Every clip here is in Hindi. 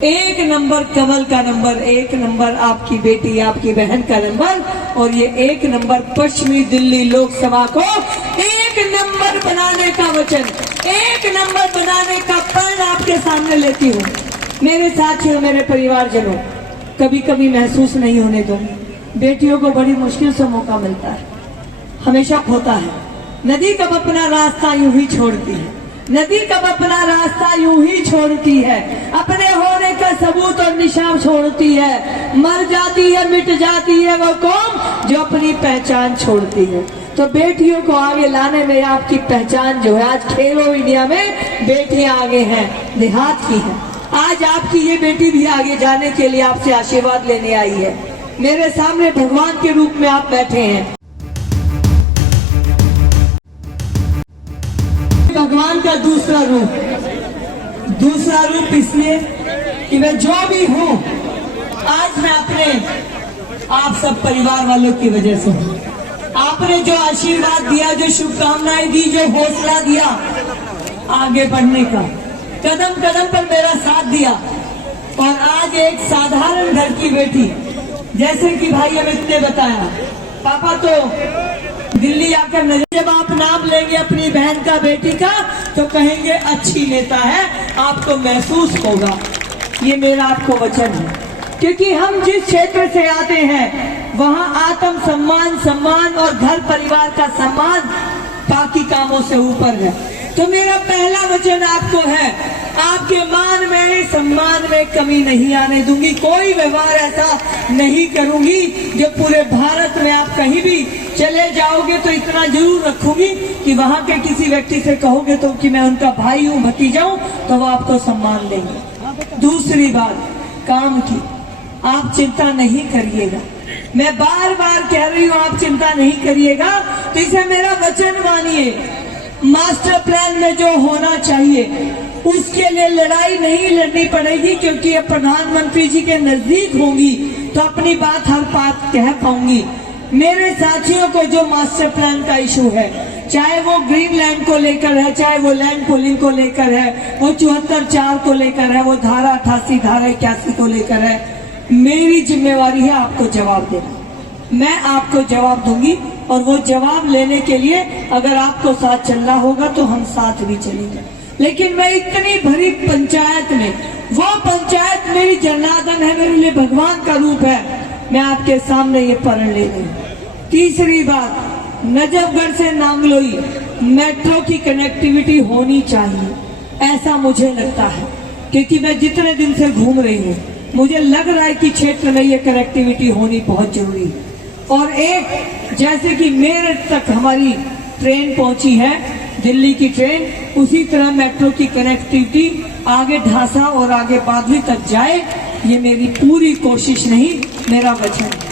एक नंबर कमल का नंबर, एक नंबर आपकी बेटी आपकी बहन का नंबर, और ये एक नंबर पश्चिमी दिल्ली लोकसभा को एक नंबर बनाने का वचन, एक नंबर बनाने का प्रण आपके सामने लेती हूँ। मेरे साथियों, मेरे परिवारजनों, कभी कभी महसूस नहीं होने दो। बेटियों को बड़ी मुश्किल से मौका मिलता है, हमेशा खोता है। नदी कब अपना रास्ता यूं ही छोड़ती है, नदी कब अपना रास्ता यूं ही छोड़ती है, अपने होने का सबूत और निशान छोड़ती है। मर जाती है, मिट जाती है वो कौम जो अपनी पहचान छोड़ती है। तो बेटियों को आगे लाने में आपकी पहचान जो है, आज खेलो इंडिया में बेटियां आगे हैं, देहात की हैं। आज आपकी ये बेटी भी आगे जाने के लिए आपसे आशीर्वाद लेने आई है। मेरे सामने भगवान के रूप में आप बैठे हैं। भगवान का दूसरा रूप इसलिए कि मैं जो भी हूँ आज मैं अपने आप सब परिवार वालों की वजह से हूँ। आपने जो आशीर्वाद दिया, जो शुभकामनाएं दी, जो हौसला दिया आगे बढ़ने का, कदम कदम पर मेरा साथ दिया, और आज एक साधारण घर की बेटी, जैसे कि भाई अमित ने बताया, पापा तो दिल्ली आकर नजर, जब आप नाम लेंगे अपनी बहन का, बेटी का, तो कहेंगे अच्छी नेता है, आपको महसूस होगा। ये मेरा आपको वचन है, क्योंकि हम जिस क्षेत्र से आते हैं वहाँ आत्म सम्मान, सम्मान और घर परिवार का सम्मान बाकी कामों से ऊपर है। तो मेरा पहला वचन आपको है, आपके मान में, सम्मान में कमी नहीं आने दूंगी। कोई व्यवहार ऐसा नहीं करूंगी जो पूरे भारत में आप कहीं भी चले जाओगे तो इतना जरूर रखूंगी कि वहां के किसी व्यक्ति से कहोगे तो कि मैं उनका भाई हूँ, भतीजा हूँ, तो वो आपको सम्मान देंगे। दूसरी बात, काम की आप चिंता नहीं करिएगा। मैं बार बार कह रही हूँ, आप चिंता नहीं करिएगा, तो इसे मेरा वचन मानिए। मास्टर प्लान में जो होना चाहिए उसके लिए लड़ाई नहीं लड़नी पड़ेगी, क्योंकि ये प्रधानमंत्री जी के नजदीक होंगी तो अपनी बात हर बात कह पाऊंगी। मेरे साथियों को जो मास्टर प्लान का इशू है, चाहे वो ग्रीन लैंड को लेकर है, चाहे वो लैंड पुलिंग को लेकर है, वो 74(4) को लेकर है, वो धारा 88, धारा 81 को लेकर है, मेरी जिम्मेवारी है आपको जवाब देना। मैं आपको जवाब दूंगी, और वो जवाब लेने के लिए अगर आपको साथ चलना होगा तो हम साथ भी चलेंगे। लेकिन मैं इतनी भरी पंचायत में, वो पंचायत मेरी जनार्दन है, मेरे लिए भगवान का रूप है, मैं आपके सामने ये प्रण ले रही हूँ। तीसरी बात, नजफगढ़ से नांगलोई मेट्रो की कनेक्टिविटी होनी चाहिए, ऐसा मुझे लगता है, क्योंकि मैं जितने दिन से घूम रही हूँ मुझे लग रहा है कि क्षेत्र में ये कनेक्टिविटी होनी बहुत जरूरी है। और एक, जैसे कि मेरठ तक हमारी ट्रेन पहुंची है, दिल्ली की ट्रेन, उसी तरह मेट्रो की कनेक्टिविटी आगे ढासा और आगे बादली तक जाए, ये मेरी पूरी कोशिश नहीं, मेरा वचन है।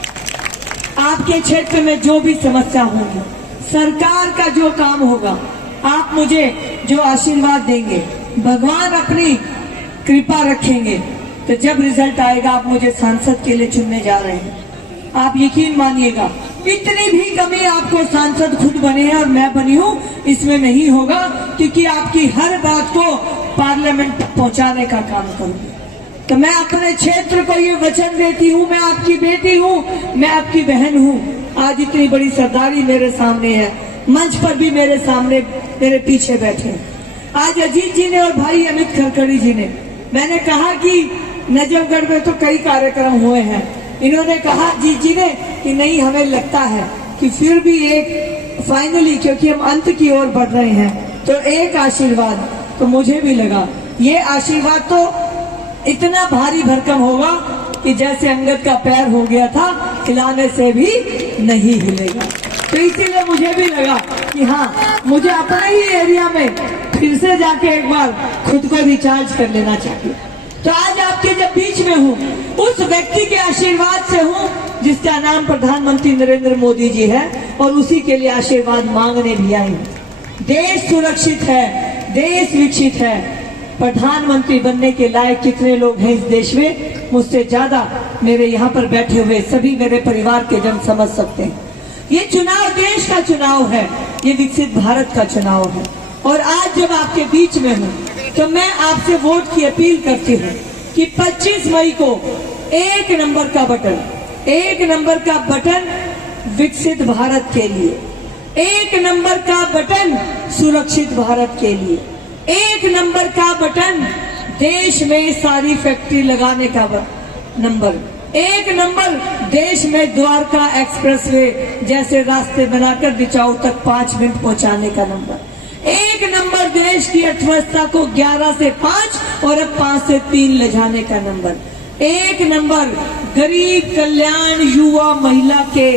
आपके क्षेत्र में जो भी समस्या होगी, सरकार का जो काम होगा, आप मुझे जो आशीर्वाद देंगे, भगवान अपनी कृपा रखेंगे, तो जब रिजल्ट आएगा आप मुझे सांसद के लिए चुनने जा रहे हैं। आप यकीन मानिएगा, इतनी भी कमी आपको सांसद खुद बने हैं और मैं बनी हूँ इसमें नहीं होगा, क्योंकि आपकी हर बात को पार्लियामेंट तक पहुँचाने का काम करूंगी। तो मैं अपने क्षेत्र को ये वचन देती हूँ, मैं आपकी बेटी हूँ, मैं आपकी बहन हूँ। आज इतनी बड़ी सरदारी मेरे सामने है, मंच पर भी मेरे सामने, मेरे पीछे बैठे हैं। आज अजीत जी ने और भाई अमित खरखड़ी जी ने, मैंने कहा कि नजफगढ़ में तो कई कार्यक्रम हुए हैं, इन्होंने कहा अजीत जी ने कि नहीं, हमें लगता है कि फिर भी एक फाइनली, क्योंकि हम अंत की ओर बढ़ रहे हैं, तो एक आशीर्वाद। तो मुझे भी लगा ये आशीर्वाद तो इतना भारी भरकम होगा कि जैसे अंगद का पैर हो गया था, हिलाने से भी नहीं हिलेगा। तो इसीलिए मुझे भी लगा कि हाँ, मुझे अपने ही एरिया में फिर से जाके एक बार खुद को रिचार्ज कर लेना चाहिए। तो आज आपके जब बीच में हूँ, उस व्यक्ति के आशीर्वाद से हूँ जिसका नाम प्रधानमंत्री नरेंद्र मोदी जी है, और उसी के लिए आशीर्वाद मांगने भी आई हूँ। देश सुरक्षित है, देश विकसित है, प्रधानमंत्री बनने के लायक कितने लोग हैं इस देश में, मुझसे ज्यादा मेरे यहाँ पर बैठे हुए सभी मेरे परिवार के जन समझ सकते हैं। ये चुनाव देश का चुनाव है, ये विकसित भारत का चुनाव है। और आज जब आपके बीच में हूँ तो मैं आपसे वोट की अपील करती हूँ कि 25 मई को एक नंबर का बटन विकसित भारत के लिए, एक नंबर का बटन सुरक्षित भारत के लिए, एक नंबर का बटन देश में सारी फैक्ट्री लगाने का नंबर, एक नंबर देश में द्वारका एक्सप्रेसवे जैसे रास्ते बनाकर बिचाऊ तक 5 मिनट पहुंचाने का नंबर, एक नंबर देश की अर्थव्यवस्था को 11 से 5 और अब 5 से 3 ले जाने का नंबर, एक नंबर गरीब कल्याण युवा महिला के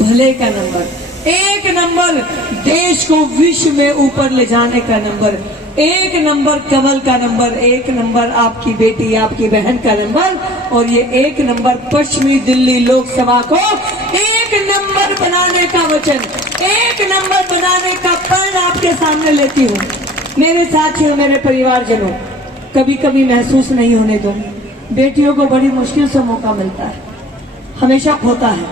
भले का नंबर, एक नंबर देश को विश्व में ऊपर ले जाने का नंबर, एक नंबर कमल का नंबर, एक नंबर आपकी बेटी आपकी बहन का नंबर, और ये एक नंबर पश्चिमी दिल्ली लोकसभा को एक नंबर बनाने का वचन, एक नंबर बनाने का प्रण आपके सामने लेती हूँ। मेरे साथियों, मेरे परिवारजनों, कभी कभी महसूस नहीं होने दो, बेटियों को बड़ी मुश्किल से मौका मिलता है, हमेशा होता है।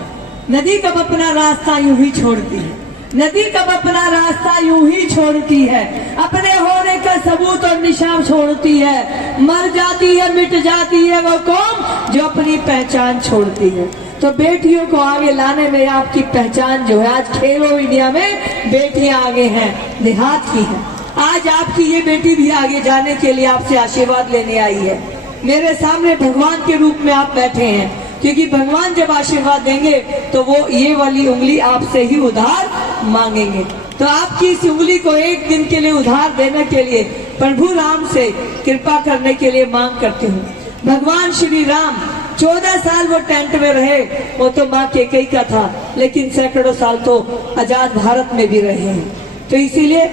नदी कब अपना रास्ता यूं ही छोड़ती है, नदी कब अपना रास्ता यूं ही छोड़ती है, अपने होने का सबूत और निशान छोड़ती है, मर जाती है मिट जाती है वो कौम जो अपनी पहचान छोड़ती है। तो बेटियों को आगे लाने में आपकी पहचान जो है, आज खेलो इंडिया में बेटियां आगे हैं, देहात की है। आज आपकी ये बेटी भी आगे जाने के लिए आपसे आशीर्वाद लेने आई है। मेरे सामने भगवान के रूप में आप बैठे हैं, क्योंकि भगवान जब आशीर्वाद देंगे तो वो ये वाली उंगली आपसे ही उधार मांगेंगे। तो आपकी इस उंगली को एक दिन के लिए उधार देने के लिए प्रभु राम से कृपा करने के लिए मांग करती हूँ। भगवान श्री राम 14 साल वो टेंट में रहे, वो तो माँ कैकेयी का था, लेकिन सैकड़ों साल तो आजाद भारत में भी रहे हैं। तो इसीलिए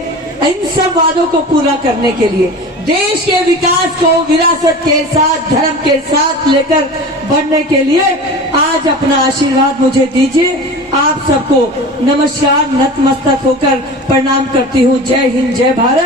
इन सब वादों को पूरा करने के लिए, देश के विकास को विरासत के साथ धर्म के साथ लेकर बढ़ने के लिए आज अपना आशीर्वाद मुझे दीजिए। आप सबको नमस्कार, नतमस्तक होकर प्रणाम करती हूँ। जय हिंद, जय भारत।